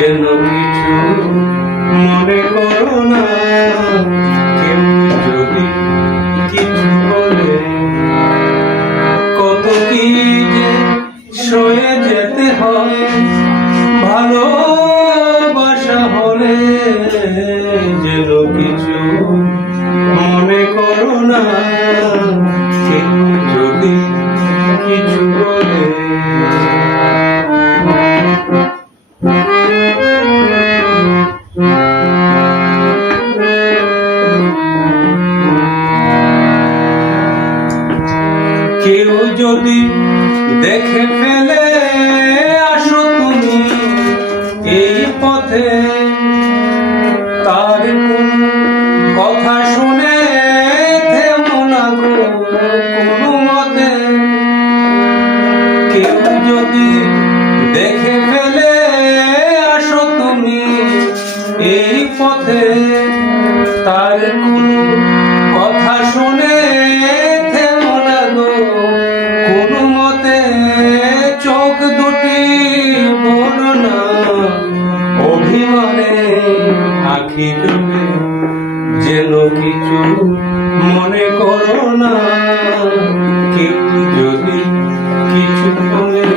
যেন কিছু মনে করো না, কেউ যদি কিছু বলে। কত কি যে সয়ে যেতে হয় ভালোবাসা হলে, যেন কিছু মনে করো না, কেউ যদি কিছু বলে। কেউ যদি দেখে ফেলে আসো তুমি এই পথে, তার কোন কথা শুনে থেমো না গো কোনো মতে। কেউ যদি দেখে ফেলে আসো তুমি এই পথে, তার কোন কথা শুনে থেমো না গো কোনো মতে। চোখ দুটি বড় না অভিমানে আঁখি ডুবে, যেন কিছু মনে করো না, কেউ যদি কিছু বলে।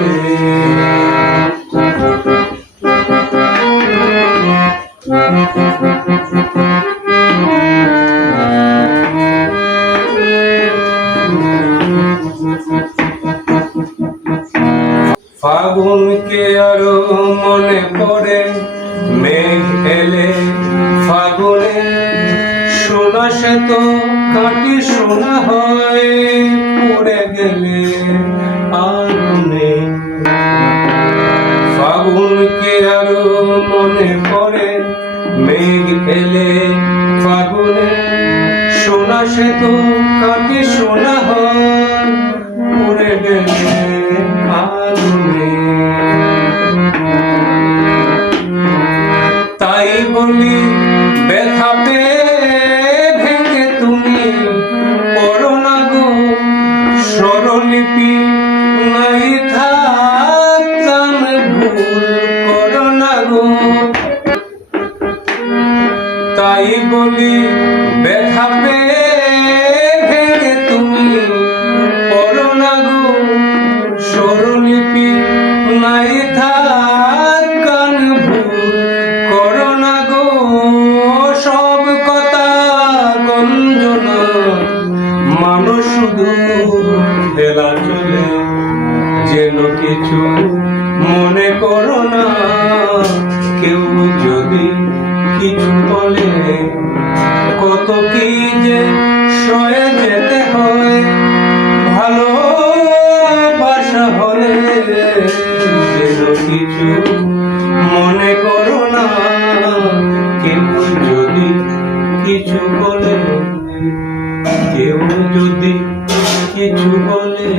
ফাগুনকে আরো মনে পড়ে, মেঘ এলে ফাগুনে, সোনা সে তো কাটি সোনা হয় পড়ে গেলে আগুনে। ফাগুনকে আরো মনে পড়ে, মেঘ এলে ফাগুনে, সোনা সে তো কাটি সোনা হয় পড়ে গেলে আগুনে। তাই বলি ব্যথা পেয়ে ভেঙে তুমি পড়ো না গো স্বরলিপি, নাই থাক গান ভুল করো না গো। তাই বলি ব্যথা পেয়ে ভেঙে তুমি পড়ো না গো স্বরলিপি, নাই থাক গান ভুল করো না গো। সব কথা গঞ্জনা মানুষ শুধু বেলা চলে, যেন কিছু মনে করো না, কেউ যদি কিছু বলে। কত কি যে সয়ে যেতে হয় ভালোবাসা হলে, যেন কিছু মনে করো না, কেউ যদি কিছু বলে, কেউ যদি কিছু বলে।